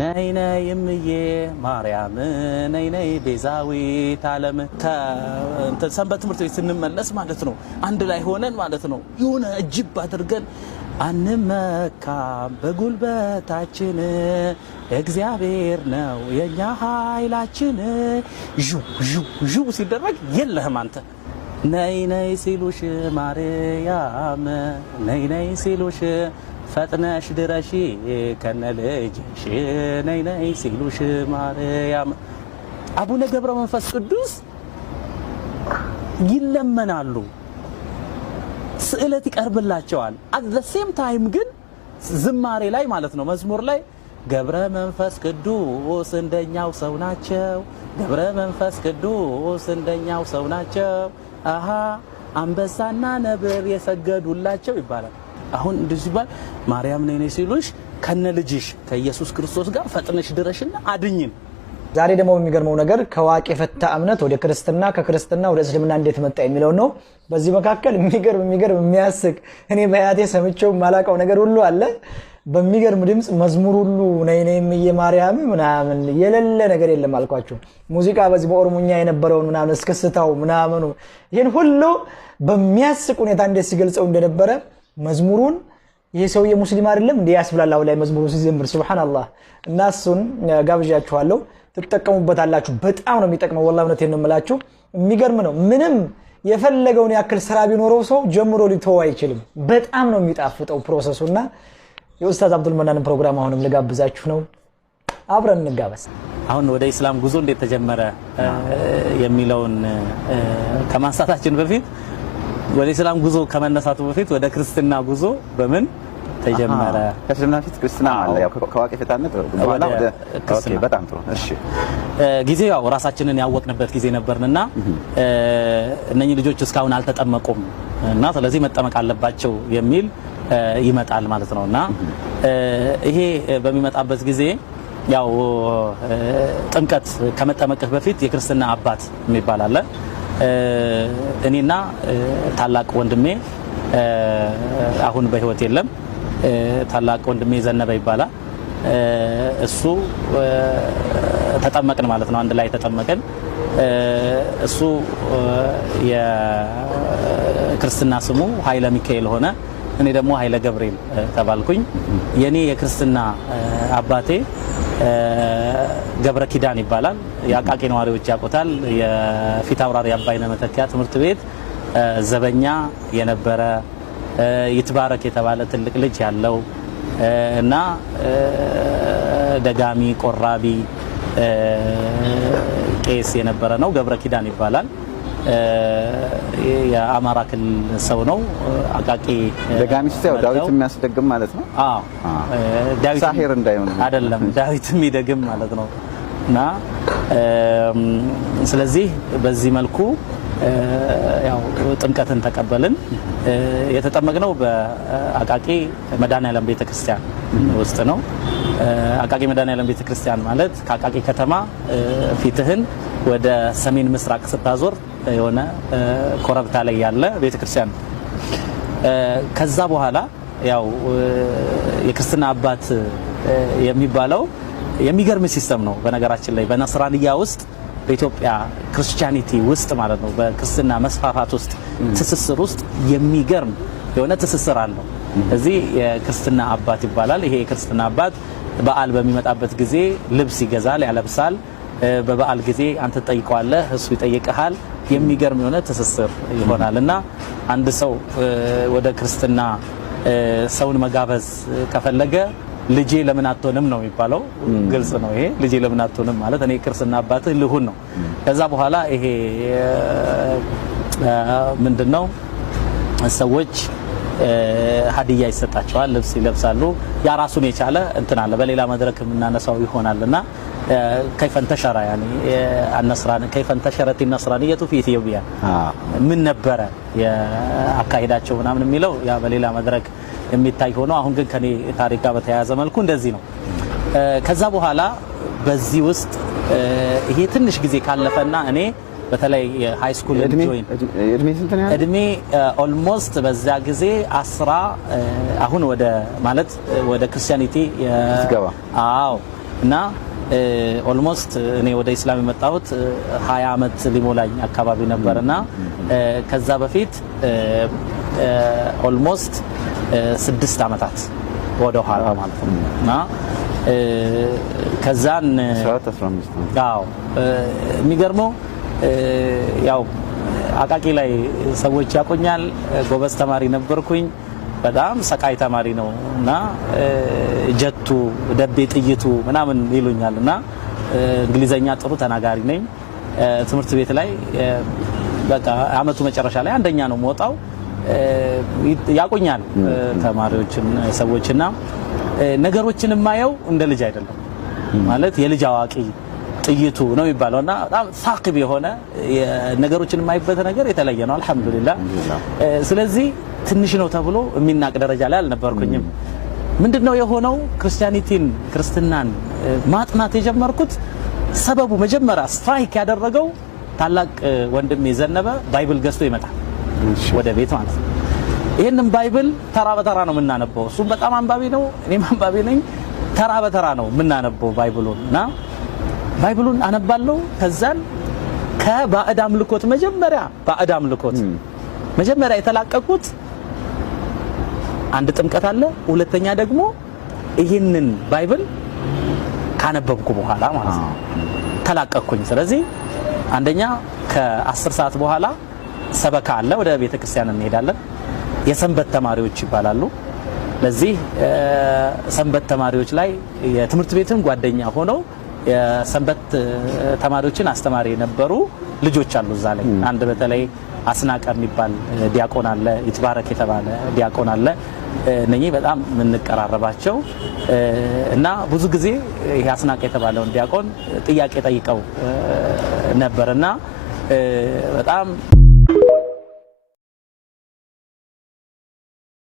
ነይ ነይ እምዬ ማርያም ነይ ነይ ቤዛዊት ዓለም ሰንበት ትምህርት ቤት ስንመለስ ማለት ነው አንድ ላይ ሆነን ማለት ነው የሆነ እጅብ አድርገን አንመካም በጉልበታችን እግዚአብሔር ነው የኛ ኃይላችን ጁ ሲደረግ የለህም አንተ ነይ ነይ ሲሉሽ ማርያም ነይ ነይ ሲሉሽ ፈጥነሽ ድረሺ ከነልጅሽ ነይ ነይ ሲሉሽ ማርያም አቡነ ገብረ መንፈስ ቅዱስ ይለመናሉ ስዕለት ይቀርብላቸዋል at the same time ግን ዝማሬ ላይ ማለት ነው መዝሙር ላይ ገብረ መንፈስ ቅዱስ እንደኛው ሰው ናቸው ገብረ መንፈስ ቅዱስ እንደኛው ሰው ናቸው አሃ አንበሳና ነብር የሰገዱላቸው ይባላል አሁን እንደዚህ ባል ማርያም ነይ ነይ ሲሉሽ ከነ ልጅሽ ከኢየሱስ ክርስቶስ ጋር ፈጥነሽ ድረሽና አድኝን ዛሬ ደግሞ የሚገርመው ነገር ከዋቄ ፈታ እምነት ወደ ክርስትና ከክርስትና ወደ እስልምና እንዴት መጣ የሚለው ነው በዚህ መካከል የሚገርም የሚያስቅ እኔ በያቴ ሰምቼው ማላቀው ነገር ሁሉ አለ በሚገርም ድምጽ መዝሙር ሁሉ ነይ ነይ እምዬ ማርያም ምናምን የሌለ ነገር የለም አልኳችሁ ሙዚቃ በዚህ በኦሮሞኛ የነበረው ምናምን እስከስታው ምናምኑ ይሄን ሁሉ በሚያስቅ ሁኔታ እንዴት ሲገልጸው እንደነበረ መዝሙሩን ይሄ ሰውዬ ሙስሊም አይደለም እንዴ ያስብላላው ላይ መዝሙሩ ሲዘምር ሱብሃንአላህ እና እሱን ጋብዣችኋለሁ ትጠቀሙበታላችሁ በጣም ነው የሚጠቅመው ወላሂ እውነቴን ነው የምላችሁ የሚገርም ነው ምንም የፈለገውን ያክል ስራ ቢኖረው ሰው ጀምሮ ሊተው አይችልም በጣም ነው የሚጣፍጠው ፕሮሰሱና የኡስታዝ አብዱል መናን ፕሮግራም አሁንም ልጋብዛችሁ ነው አብረን እንጋበስ አሁን ወደ እስላም ጉዞ እንዴት ተጀመረ የሚለውን ከማንሳታችን በፊት ወደ እስላም ጉዞ ከመነሳቱ በፊት ወደ ክርስትና ጉዞ በምን ተጀመረ ከእስልምና ፊት ክርስትና አለ ያው ከዋቄ ፈታነት በኋላ ወደ ኦኬ በጣም ጥሩ እሺ ጊዜው ያው ራሳችንን ያወቅንበት ጊዜ ነበርና እነኚህ ልጆች እስካሁን አልተጠመቁም እና ስለዚህ መጠመቅ አለባቸው የሚል ይመጣል ማለት ነውና ይሄ በሚመጣበት ጊዜ ያው ጥምቀት ከመጠመቅህ በፊት የክርስትና አባት የሚባል አለ እኔና ታላቅ ወንድሜ አሁን በህይወት የለም ታላቅ ወንድሜ ዘነበ ይባላል እሱ ተጠመቅን ማለት ነው አንድ ላይ ተጠመቅን እሱ የክርስትና ስሙ ኃይለ ሚካኤል ሆነ እኔ ደግሞ ኃይለ ገብርኤል ተባልኩኝ የኔ የክርስትና አባቴ ገብረ ኪዳን ይባላል ያቃቂ ነዋሪዎች ያቆታል የፊት አውራሪ አባይነ መተኪያ ትምህርት ቤት ዘበኛ የነበረ ይትባረክ የተባለ ትልቅ ልጅ ያለው እና ደጋሚ ቆራቢ ቄስ የነበረ ነው ገብረ ኪዳን ይባላል የአማራ ክልል ሰው ነው አቃቂ ደጋሚ ሲታው ዳዊት የሚያስደግም ማለት ነው አዎ ዳዊት ሳሂር እንዳይሆን አይደለም ዳዊት የሚደግም ማለት ነው እና ስለዚህ በዚህ መልኩ ያው ጥምቀትን ተቀበልን የተጠመቅነው በአቃቂ መድኃኔዓለም ቤተክርስቲያን ውስጥ ነው አቃቂ መድኃኔዓለም ቤተክርስቲያን ማለት ከአቃቂ ከተማ ፊትህን ወደ ሰሜን ምስራቅ ስታዞር የሆነ ኮረብታ ላይ ያለ ቤተክርስቲያን ከዛ በኋላ ያው የክርስትና አባት የሚባለው የሚገርም ሲስተም ነው በነገራችን ላይ በነስራንያ ውስጥ በኢትዮጵያ ክርስቲያኒቲ ውስጥ ማለት ነው በክርስትና መስፋፋት ውስጥ ትስስር ውስጥ የሚገርም የሆነ ትስስር አለው እዚህ የክርስትና አባት ይባላል ይሄ የክርስትና አባት በዓል በሚመጣበት ጊዜ ልብስ ይገዛል ያለብሳል በበዓል ጊዜ አንተ ጠይቀዋለህ እሱ ይጠይቀሃል የሚገርም የሆነ ትስስር ይሆናልና አንድ ሰው ወደ ክርስትና ሰውን መጋበዝ ከፈለገ ልጄ ለምን አትሆንም ነው የሚባለው ግልጽ ነው ይሄ ልጄ ለምን አትሆንም ማለት እኔ ክርስትና አባትህ ልሁን ነው ከዛ በኋላ ይሄ ምንድነው ሰዎች ሀዲያ ይሰጣቸዋል ልብስ ይለብሳሉ ያ ራሱን የቻለ እንትን አለ በሌላ መድረክ የምናነሳው ይሆናልና كيف انتشر يعني النصراني كيف انتشرت النصرانية في إثيوبيا من نبرة يا عقائداتهم ምናምን የሚለው ያ በሌላ መድረክ የሚታይ ሆኖ አሁን ግን ከኔ ታሪክ ጋር በተያያዘ መልኩ እንደዚህ ነው ከዛ በኋላ በዚህ ውስጥ ይሄ ትንሽ ጊዜ ካለፈና እኔ በተለይ ሃይ ስኩል ጆይን እድሜ ኦልሞስት በዛ ጊዜ 10 አሁን ወደ ማለት ወደ ክርስቲያኒቲ አዎ እና ኦልሞስት እኔ ወደ ኢስላም የመጣሁት 20 ዓመት ሊሞላኝ አካባቢ ነበርና ከዛ በፊት ኦልሞስት 6 ዓመታት ወደ ኋላ ማለት ነው እና ከዛን ያው የሚገርመው ያው አቃቂ ላይ ሰዎች ያቆኛል ጎበዝ ተማሪ ነበርኩኝ በጣም ሰቃይ ተማሪ ነው እና ጀቱ ደቤ ጥይቱ ምናምን ይሉኛልና እንግሊዘኛ ጥሩ ተናጋሪ ነኝ ትምህርት ቤት ላይ በቃ አመቱ መጨረሻ ላይ አንደኛ ነው የምወጣው ያቆኛል ተማሪዎችን ሰዎችና ነገሮችን የማየው እንደ ልጅ አይደለም ማለት የልጅ አዋቂ ጥይቱ ነው የሚባለውና በጣም ሳቂብ የሆነ ነገሮችን የማይበት ነገር የተለየ ነው አልহামዱሊላህ ስለዚህ ትንሽ ነው ተብሎ የሚናቅ ደረጃ ላይ አልነበርኩኝም ምንድነው የሆነው ክርስትናን ማጥናት የጀመርኩት ሰበቡ መጀመሪያ ስትራይክ ያደረገው ታላቅ ወንድም የዘነበ ባይብል ገዝቶ ይመጣል ወደ ቤት ማለት ነው ይሄንን ባይብል ተራ በተራ ነው የምናነበው እሱም በጣም አንባቢ ነው እኔም አንባቢ ነኝ ተራ በተራ ነው የምናነበው ባይብሉንና ባይብሉን አነባለሁ ከዛን ከባዕድ አምልኮት መጀመሪያ የተላቀቁት አንድ ጥምቀት አለ ሁለተኛ ደግሞ ይሄንን ባይብል ካነበብኩ በኋላ ማለት ነው ተላቀቅኩኝ ስለዚህ አንደኛ ከ10 ሰዓት በኋላ ሰበካ አለ ወደ ቤተ ክርስቲያን እንሄዳለን የሰንበት ተማሪዎች ይባላሉ ለዚህ ሰንበት ተማሪዎች ላይ የትምህርት ቤትን ጓደኛ ሆነው የሰንበት ተማሪዎችን አስተማሪ የነበሩ ልጆች አሉ እዛ ላይ አንድ በተለይ አስናቀ የሚባል ዲያቆን አለ ይትባረክ የተባለ ዲያቆን አለ እነኚህ በጣም የምንቀራረባቸው እና ብዙ ጊዜ ይሄ አስናቀ የተባለውን ዲያቆን ጥያቄ ጠይቀው ነበርና በጣም